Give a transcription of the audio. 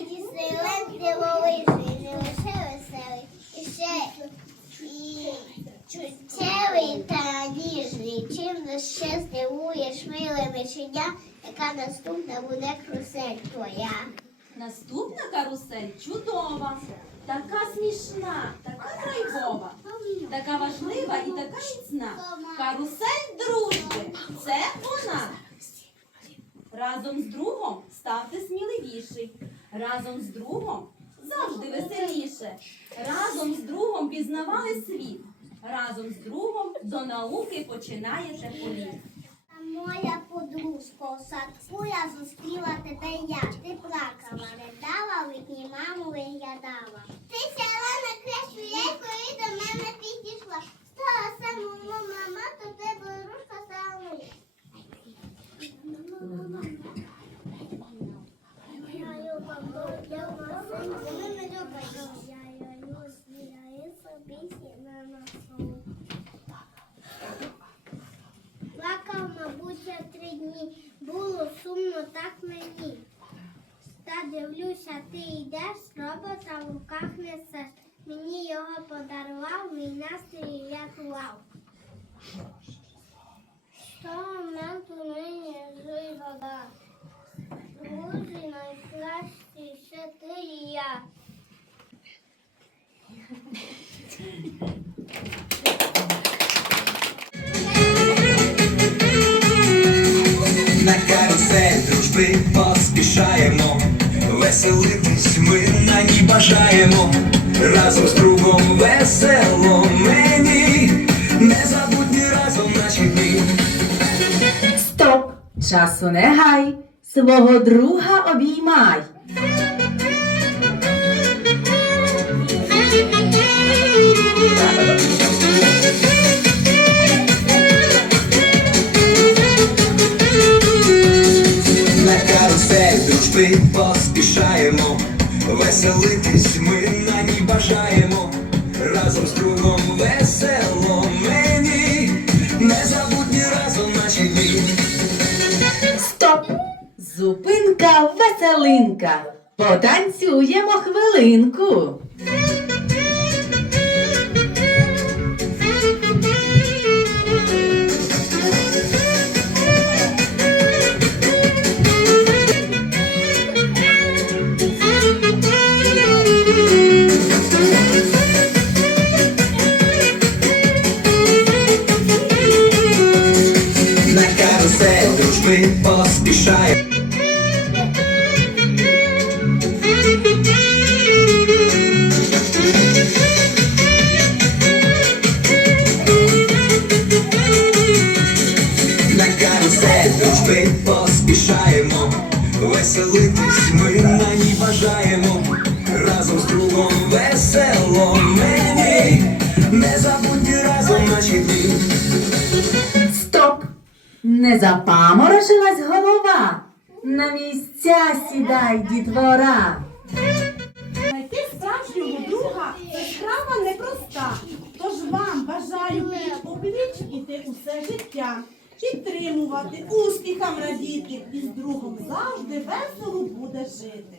і діснейленд дивовижний, не лише веселий, і ще і та ніжний. Чим ще здивуєш, миле мишеня, яка наступна буде крусель твоя. Наступна карусель чудова, така смішна, така драйвова, така важлива і така міцна. Карусель дружби. Це вона. Разом з другом ставте сміливіший. Разом з другом завжди веселіше. Разом з другом пізнавали світ. Разом з другом до науки починаєте політ. Моя подружко, в садку я зустріла тебе я. Ти плакала, ридала, в вікні маму виглядала. Три дні. Було сумно так мені. Та дивлюся, ти йдеш, робота в руках несеш. Мені його подарував, мій настрій рятував. Того моменту нині вода. Друзі найкращі ще ти і я. Карусель дружби поспішаємо, веселитись ми на ній бажаємо, разом з другом весело мені, незабутні разом наші дні. Стоп! Часу не гай, свого друга обіймай. Карусель поспішаємо, веселитись ми на ній бажаємо, разом з другом весело мені, незабутні разом наші дні. Стоп! Зупинка, веселинка. Потанцюємо хвилинку. Дружби поспішаємо. На карусель дружби поспішаємо, веселитись ми на ній бажаємо, разом з другом весело Не запаморочилась голова. На місця сідай, дітвора. Знайти справжнього друга це справа непроста. Тож вам бажаю пліч іти усе життя, підтримувати, успіхам радіти і з другом завжди весело буде жити.